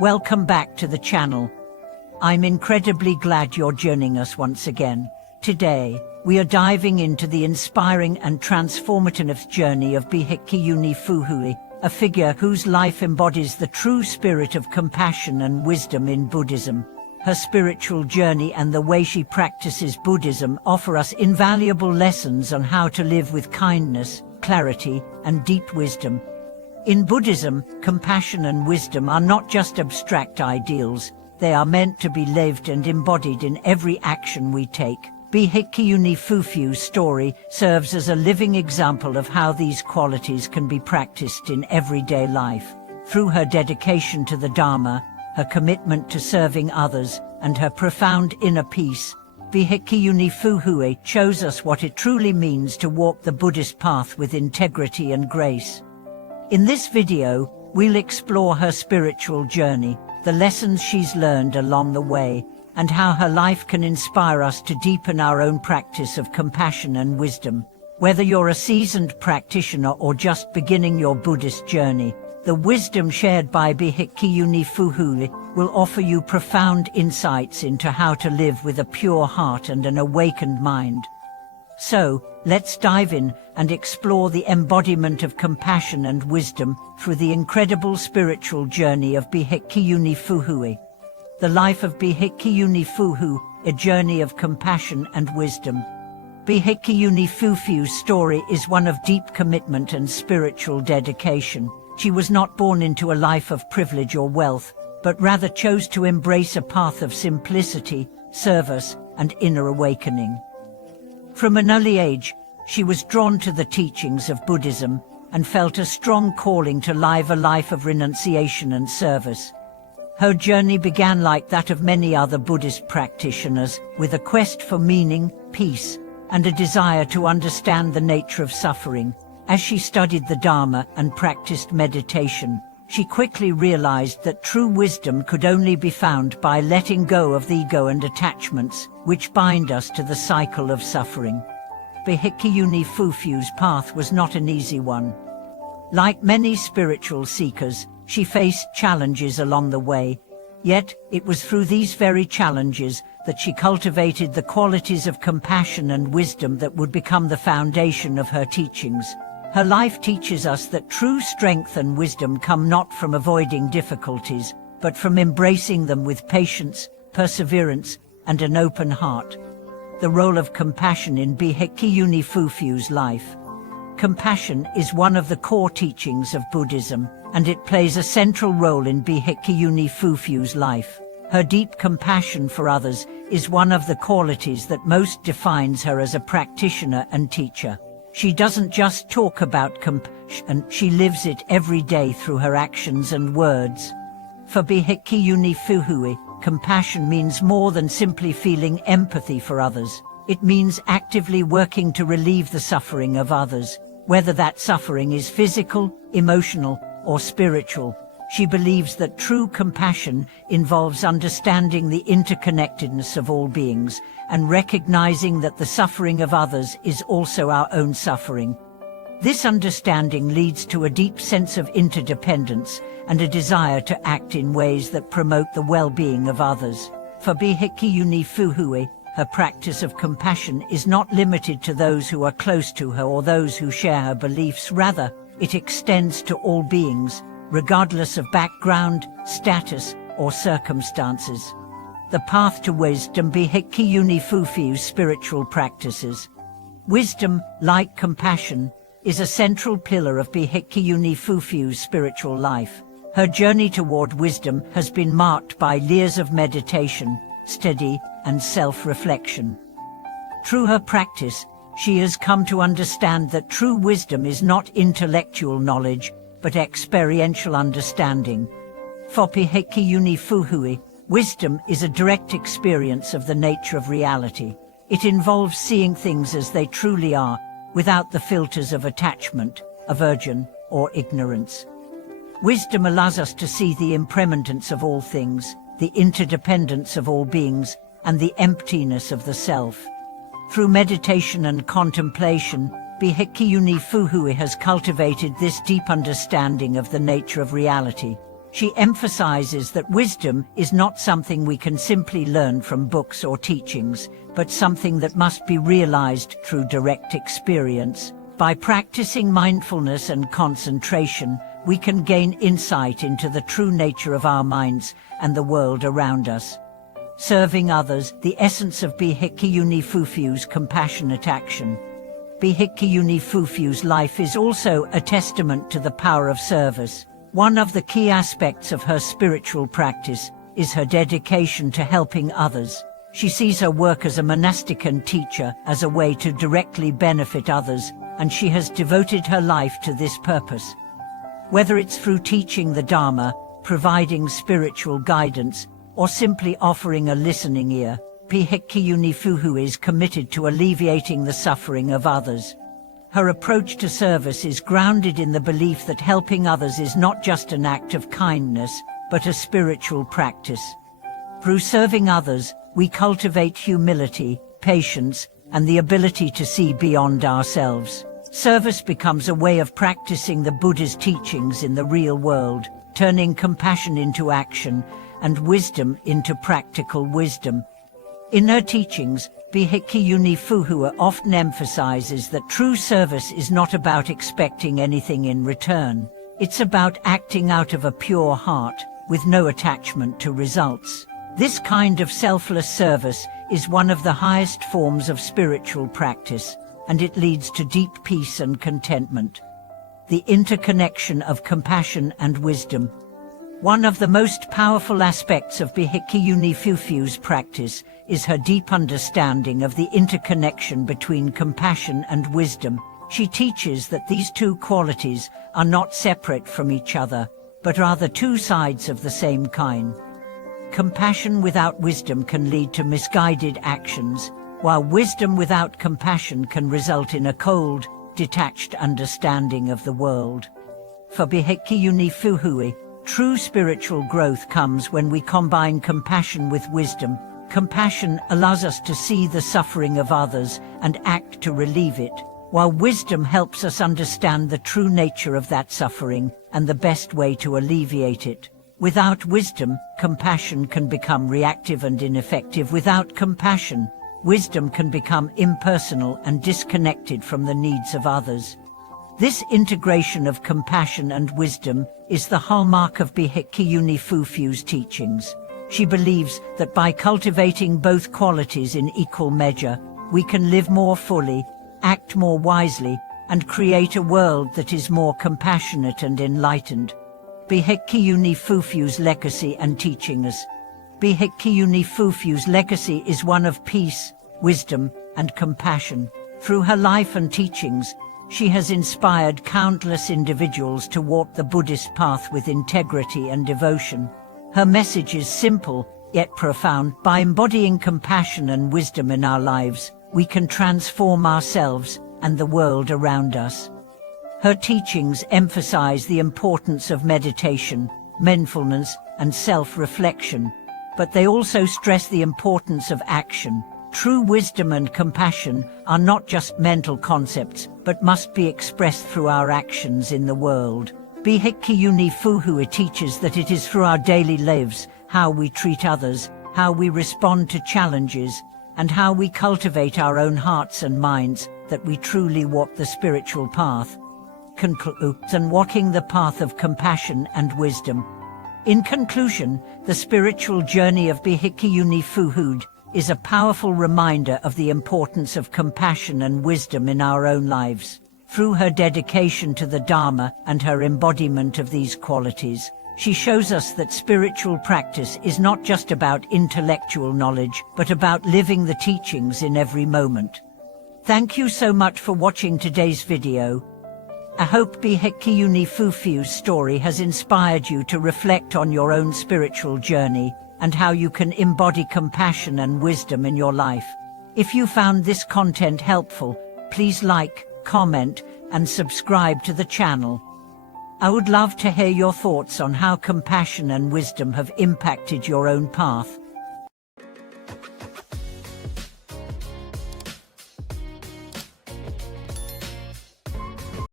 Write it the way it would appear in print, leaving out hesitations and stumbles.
Welcome back to the channel. I'm incredibly glad you're joining us once again. Today, we are diving into the inspiring and transformative journey of Bhikkhuni Fuhui, a figure whose life embodies the true spirit of compassion and wisdom in Buddhism. Her spiritual journey and the way she practices Buddhism offer us invaluable lessons on how to live with kindness, clarity, and deep wisdom. In Buddhism, compassion and wisdom are not just abstract ideals, they are meant to be lived and embodied in every action we take. Bhikkhuni Fuhui's story serves as a living example of how these qualities can be practiced in everyday life. Through her dedication to the Dharma, her commitment to serving others, and her profound inner peace, Bhikkhuni Fuhui shows us what it truly means to walk the Buddhist path with integrity and grace. In this video, we'll explore her spiritual journey, the lessons she's learned along the way, and how her life can inspire us to deepen our own practice of compassion and wisdom. Whether you're a seasoned practitioner or just beginning your Buddhist journey, the wisdom shared by Bhikkhuni Fuhui will offer you profound insights into how to live with a pure heart and an awakened mind. So, let's dive in and explore the embodiment of compassion and wisdom through the incredible spiritual journey of Bhikkhuni Fuhui. The life of Bhikkhuni Fuhui, a journey of compassion and wisdom. Bhikkhuni Fuhui's story is one of deep commitment and spiritual dedication. She was not born into a life of privilege or wealth, but rather chose to embrace a path of simplicity, service, and inner awakening. From an early age, she was drawn to the teachings of Buddhism and felt a strong calling to live a life of renunciation and service. Her journey began like that of many other Buddhist practitioners, with a quest for meaning, peace, and a desire to understand the nature of suffering. As she studied the Dharma and practiced meditation, she quickly realized that true wisdom could only be found by letting go of the ego and attachments, which bind us to the cycle of suffering. Bhikkhuni Fuhui's path was not an easy one. Like many spiritual seekers, she faced challenges along the way, yet it was through these very challenges that she cultivated the qualities of compassion and wisdom that would become the foundation of her teachings. Her life teaches us that true strength and wisdom come not from avoiding difficulties, but from embracing them with patience, perseverance, and an open heart. The role of compassion in Bhikkhuni Fuhui's life. Compassion is one of the core teachings of Buddhism, and it plays a central role in Bhikkhuni Fuhui's life. Her deep compassion for others is one of the qualities that most defines her as a practitioner and teacher. She doesn't just talk about compassion, she lives it every day through her actions and words. For Bhikkhuni Fuhui, compassion means more than simply feeling empathy for others. It means actively working to relieve the suffering of others, whether that suffering is physical, emotional, or spiritual. She believes that true compassion involves understanding the interconnectedness of all beings and recognizing that the suffering of others is also our own suffering. This understanding leads to a deep sense of interdependence and a desire to act in ways that promote the well-being of others. For Bhikkhuni Fuhui, her practice of compassion is not limited to those who are close to her or those who share her beliefs. Rather, it extends to all beings, regardless of background, status, or circumstances. The path to wisdom. Bhikkhuni Fuhui's spiritual practices. Wisdom, like compassion, is a central pillar of Bhikkhuni Fuhui's spiritual life. Her journey toward wisdom has been marked by years of meditation, study, and self-reflection. Through her practice, she has come to understand that true wisdom is not intellectual knowledge, but experiential understanding. For Bhikkhuni Fuhui, wisdom is a direct experience of the nature of reality. It involves seeing things as they truly are, without the filters of attachment, aversion, or ignorance. Wisdom allows us to see the impermanence of all things, the interdependence of all beings, and the emptiness of the self. Through meditation and contemplation, Bhikkhuni Fuhui has cultivated this deep understanding of the nature of reality. She emphasizes that wisdom is not something we can simply learn from books or teachings, but something that must be realized through direct experience. By practicing mindfulness and concentration, we can gain insight into the true nature of our minds and the world around us. Serving others, the essence of Bhikkhuni Fufu's compassionate action. Bhikkhuni Fufu's life is also a testament to the power of service. One of the key aspects of her spiritual practice is her dedication to helping others. She sees her work as a monastic and teacher as a way to directly benefit others, and she has devoted her life to this purpose. Whether it's through teaching the Dharma, providing spiritual guidance, or simply offering a listening ear, Bhikkhuni Fuhui is committed to alleviating the suffering of others. Her approach to service is grounded in the belief that helping others is not just an act of kindness, but a spiritual practice. Through serving others, we cultivate humility, patience, and the ability to see beyond ourselves. Service becomes a way of practicing the Buddha's teachings in the real world, turning compassion into action and wisdom into practical wisdom. In her teachings, Bhikkhuni Fuhui often emphasizes that true service is not about expecting anything in return. It's about acting out of a pure heart, with no attachment to results. This kind of selfless service is one of the highest forms of spiritual practice, and it leads to deep peace and contentment. The interconnection of compassion and wisdom. One of the most powerful aspects of Bhikkhuni Fufu's practice is her deep understanding of the interconnection between compassion and wisdom. She teaches that these two qualities are not separate from each other, but are the two sides of the same coin. Compassion without wisdom can lead to misguided actions, while wisdom without compassion can result in a cold, detached understanding of the world. For Bhikkhuni Fuhui, true spiritual growth comes when we combine compassion with wisdom. Compassion allows us to see the suffering of others and act to relieve it, while wisdom helps us understand the true nature of that suffering and the best way to alleviate it. Without wisdom, compassion can become reactive and ineffective. Without compassion, wisdom can become impersonal and disconnected from the needs of others. This integration of compassion and wisdom is the hallmark of Bhikkhuni Fufu's teachings. She believes that by cultivating both qualities in equal measure, we can live more fully, act more wisely, and create a world that is more compassionate and enlightened. Bhikkhuni Fufu's legacy and teachings. Bhikkhuni Fufu's legacy is one of peace, wisdom, and compassion. Through her life and teachings, she has inspired countless individuals to walk the Buddhist path with integrity and devotion. Her message is simple, yet profound. By embodying compassion and wisdom in our lives, we can transform ourselves and the world around us. Her teachings emphasize the importance of meditation, mindfulness, and self-reflection, but they also stress the importance of action. True wisdom and compassion are not just mental concepts, but must be expressed through our actions in the world. Bhikkhuni Fuhui teaches that it is through our daily lives, how we treat others, how we respond to challenges, and how we cultivate our own hearts and minds, that we truly walk the spiritual path. Conclusion: walking the path of compassion and wisdom. In conclusion, the spiritual journey of Bhikkhuni Fuhui is a powerful reminder of the importance of compassion and wisdom in our own lives. Through her dedication to the Dharma and her embodiment of these qualities, she shows us that spiritual practice is not just about intellectual knowledge, but about living the teachings in every moment. Thank you so much for watching today's video. I hope Bhikkhuni Fufu's story has inspired you to reflect on your own spiritual journey and how you can embody compassion and wisdom in your life. If you found this content helpful, please like, comment, and subscribe to the channel. I would love to hear your thoughts on how compassion and wisdom have impacted your own path.